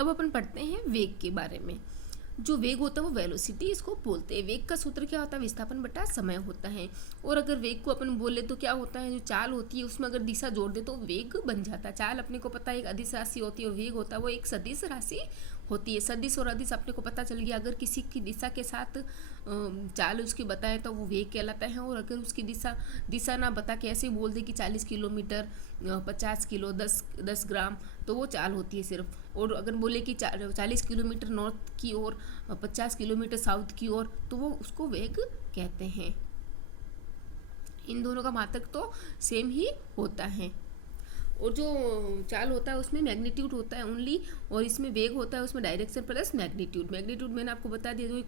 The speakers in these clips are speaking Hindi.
अब अपन पढ़ते हैं वेग के बारे में। जो वेग होता है वो वेलोसिटी इसको बोलते हैं। वेग का सूत्र क्या होता है? विस्थापन बटा समय होता है। और अगर वेग को अपन बोले तो क्या होता है, जो चाल होती है उसमें अगर दिशा जोड़ दे तो वेग बन जाता है। चाल अपने को पता है एक अदिश राशि होती है, और वेग होता है वो एक सदिश राशि होती है। सदिश और अदिश अपने को पता चल गया। अगर किसी की दिशा के साथ चाल उसकी बताए तो वो वेग कहलाता है। और अगर उसकी दिशा ना बता के ऐसे बोल दे कि 40 किलोमीटर 50 किलो 10 ग्राम, तो वो चाल होती है सिर्फ। और अगर बोले कि 40 किलोमीटर नॉर्थ की ओर 50 किलोमीटर साउथ की ओर, तो वो उसको वेग कहते हैं। इन दोनों का मात्रक तो सेम ही होता है। और जो चाल होता है उसमें मैग्नीट्यूड होता है ओनली, और इसमें वेग होता है उसमें डायरेक्शन प्लस मैग्नीट्यूड। मैग्नीट्यूड मैंने आपको बता दिया, जो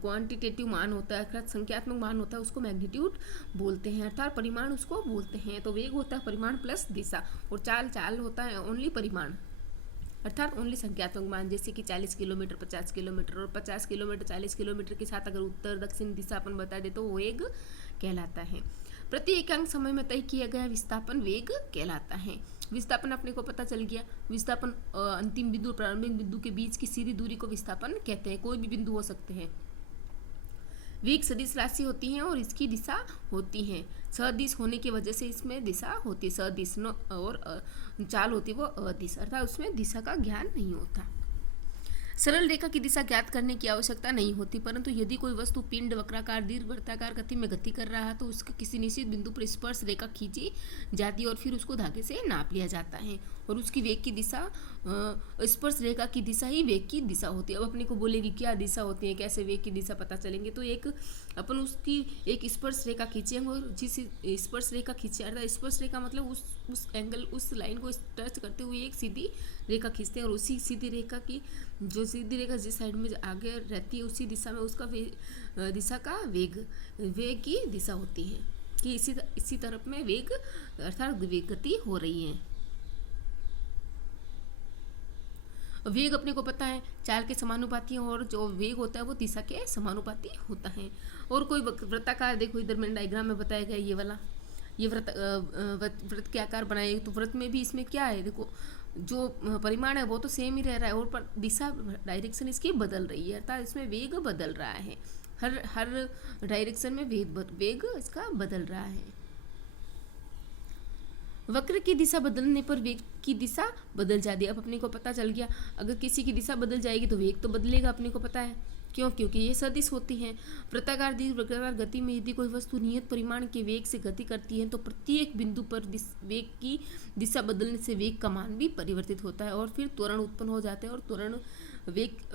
क्वांटिटेटिव मान होता है, अर्थात संख्यात्मक मान होता है, उसको मैग्नीट्यूड बोलते हैं, अर्थात परिमाण उसको बोलते हैं। तो वेग होता है परिमाण प्लस दिशा, और चाल होता है ओनली परिमाण, अर्थात ओनली संख्यात्मक मान। जैसे कि 40 किलोमीटर 50 किलोमीटर और 50 किलोमीटर 40 किलोमीटर के साथ अगर उत्तर दक्षिण दिशा अपन बता दे तो वो वेग कहलाता है। प्रति एकांक समय में तय किया गया विस्थापन वेग कहलाता है। विस्थापन अपने को पता चल गया। विस्थापन अंतिम बिंदु और प्रारंभिक बिंदु के बीच की सीधी दूरी को विस्थापन कहते हैं। कोई भी बिंदु हो सकते हैं। वेग सदिश राशि होती है और इसकी दिशा होती है। सदिश होने की वजह से इसमें दिशा होती है सदिश, और चाल होती है वो अदिश, अर्थात उसमें दिशा का ज्ञान नहीं होता। सरल रेखा की दिशा ज्ञात करने की आवश्यकता नहीं होती, परंतु यदि कोई वस्तु पिंड वक्राकार दीर्घ वृत्ताकार गति में गति कर रहा है तो उसके किसी निश्चित बिंदु पर स्पर्श रेखा खींची जाती है और फिर उसको धागे से नाप लिया जाता है, और उसकी वेग की दिशा स्पर्श रेखा की दिशा ही वेग की दिशा होती है। अब अपने को बोलेगी क्या दिशा होती है, कैसे वेग की दिशा पता चलेंगे, तो एक अपन उसकी एक स्पर्श रेखा खींचेंगे, और जिस स्पर्श रेखा खींचे अर्थात स्पर्श रेखा मतलब उस एंगल उस लाइन को टच करते हुए एक सीधी रेखा खींचते हैं, और उसी सीधी रेखा की जो सीधी रेखा जिस साइड में आगे रहती है उसी दिशा में उसका दिशा का वेग की दिशा होती है कि इसी तरफ में वेग अर्थात वेग गति हो रही है। वेग अपने को पता है चाल के समानुपाती है, और जो वेग होता है वो दिशा के समानुपाती होता है। और कोई वृत्ताकार, देखो इधर मैंने डायग्राम में बताया गया ये वाला, ये वृत्त के आकार बनाए, तो वृत्त में भी इसमें क्या है, देखो जो परिमाण है वो तो सेम ही रह रहा है, और पर दिशा डायरेक्शन इसकी बदल रही है, अर्थात इसमें वेग बदल रहा है। हर डायरेक्शन में वेग इसका बदल रहा है। वक्र की दिशा बदलने पर वेग की दिशा बदल जाती है। अब अपने को पता चल गया, अगर किसी की दिशा बदल जाएगी तो वेग तो बदलेगा, अपने को पता है क्यों, क्योंकि ये सदिश होती हैं। वृत्ताकार दीर्घ वक्राकार गति में यदि कोई वस्तु नियत परिमाण के वेग से गति करती है तो प्रत्येक बिंदु पर वेग की दिशा बदलने से वेग का मान भी परिवर्तित होता है, और फिर त्वरण उत्पन्न हो जाते हैं, और त्वरण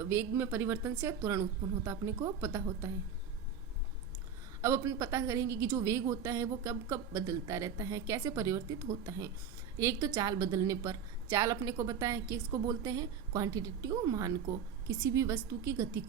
वेग में परिवर्तन से त्वरण उत्पन्न होता है, अपने को पता होता है। अब अपन पता करेंगे कि जो वेग होता है वो कब कब बदलता रहता है, कैसे परिवर्तित होता है। एक तो चाल बदलने पर, चाल अपने को बताया कि इसको बोलते हैं क्वांटिटेटिव मान को, किसी भी वस्तु की गति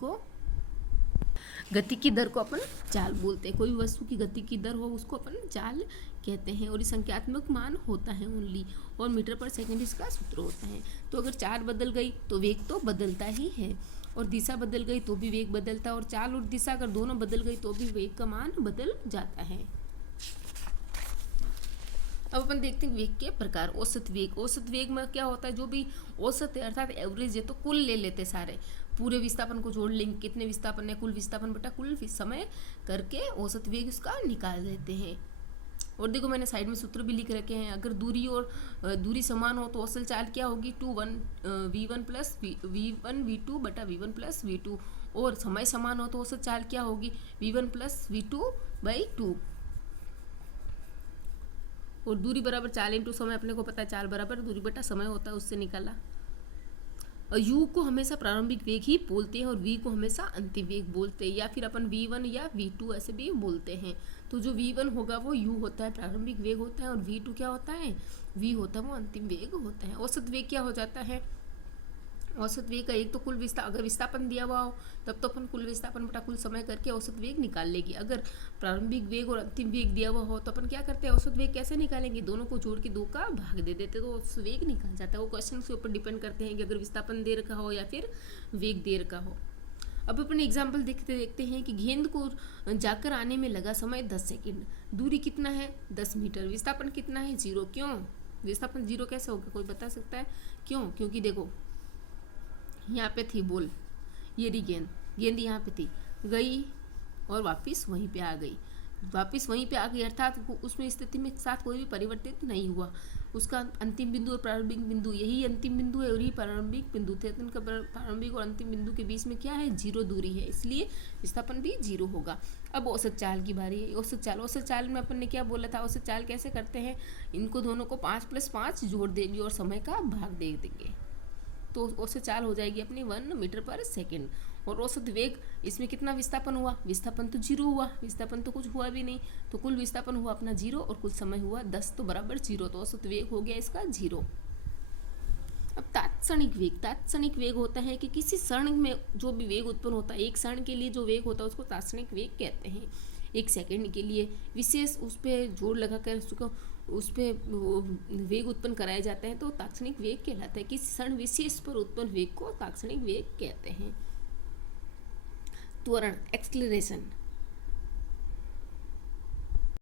की दर को अपन चाल बोलते हैं। कोई वस्तु की गति की दर हो उसको अपन चाल कहते हैं, और ये संख्यात्मक मान होता है ओनली, और मीटर पर सेकंड इसका सूत्र होता है। तो अगर चाल बदल गई तो वेग तो बदलता ही है, और दिशा बदल गई तो भी वेग बदलता है, और चाल और दिशा अगर दोनों बदल गई तो भी वेग का मान बदल जाता है। अब अपन देखते हैं वेग के प्रकार। औसत वेग में क्या होता है, जो भी औसत है अर्थात एवरेज है, तो कुल ले लेते सारे, पूरे विस्थापन को जोड़ लेंगे, कितने विस्थापन है कुल विस्थापन बटा कुल समय करके औसत वेग उसका निकाल देते हैं। और देखो मैंने साइड में सूत्र भी लिख रखे हैं, अगर दूरी समान हो तो औसत चाल क्या होगी, v1 प्लस v2 बटा v1 प्लस v2, और समय समान हो तो औसत चाल क्या होगी, v1 प्लस v2/2, और दूरी बराबर चाल इंटू समय, अपने को पता है चाल बराबर दूरी बटा समय होता है, उससे निकाला। और u को हमेशा प्रारंभिक वेग ही बोलते हैं, और v को हमेशा अंतिम वेग बोलते हैं, या फिर अपन v1 या v2 ऐसे भी बोलते हैं। तो जो v1 होगा वो u होता है, प्रारंभिक वेग होता है, और v2 क्या होता है, v होता है वो अंतिम वेग होता है। औसत वेग क्या हो जाता है, औसत वेग का एक तो कुल अगर विस्थापन दिया हुआ हो तब तो अपन कुल विस्थापन बटा कुल समय करके औसत वेग निकाल लेगी। अगर प्रारंभिक वेग और अंतिम वेग दिया हुआ हो तो अपन क्या करते हैं, औसत वेग कैसे निकालेंगे, दोनों को जोड़ के 2 का भाग दे देते तो औसत वेग निकाल जाता है। वो क्वेश्चन के ऊपर डिपेंड करते हैं कि अगर विस्थापन देर का हो या फिर वेग देर का हो। अब अपन एग्जाम्पल देखते हैं कि गेंद को जाकर आने में लगा समय 10 सेकेंड, दूरी कितना है 10 मीटर, विस्थापन कितना है 0। क्यों विस्थापन 0 कैसे होगा, कोई बता सकता है क्यों, क्योंकि देखो यहाँ पे थी बॉल, ये रही गेंद, गेंद यहाँ पे थी, गई और वापस वहीं पे आ गई, वापस वहीं पे आ गई, अर्थात उसमें स्थिति में साथ कोई भी परिवर्तित नहीं हुआ। उसका अंतिम बिंदु और प्रारंभिक बिंदु, यही अंतिम बिंदु है और यही प्रारंभिक बिंदु थे। तो इनका प्रारंभिक और अंतिम बिंदु के बीच में क्या है, 0 दूरी है, इसलिए विस्थापन भी 0 होगा। अब औसत चाल की बारी है। औसत चाल में अपन ने क्या बोला था, औसत चाल कैसे करते हैं, इनको दोनों को 5 + 5 जोड़ देंगे और समय का भाग दे देंगे, तो औसत चाल हो जाएगी अपनी 1 मीटर/सेकेंड। और औसत वेग, इसमें कितना विस्थापन हुआ, विस्थापन तो 0 हुआ, विस्थापन तो कुछ हुआ भी नहीं, तो कुल विस्थापन हुआ अपना 0 और कुल समय हुआ 10, तो बराबर 0, तो औसत वेग हो गया इसका 0। अब तात्क्षणिक वेग, तात्क्षणिक वेग होता है कि किसी क्षण में जो भी वेग उत्पन्न होता है, एक क्षण के लिए जो वेग होता है उसको तात्क्षणिक वेग कहते हैं। एक सेकंड के लिए विशेष उस पर जोर लगाकर उसको उस पर वेग उत्पन्न कराया जाता है, तो तात्क्षणिक वेग कहलाता है। किसी क्षण विशेष पर उत्पन्न वेग को तात्क्षणिक वेग कहते हैं। त्वरण, एक्सलेरेशन,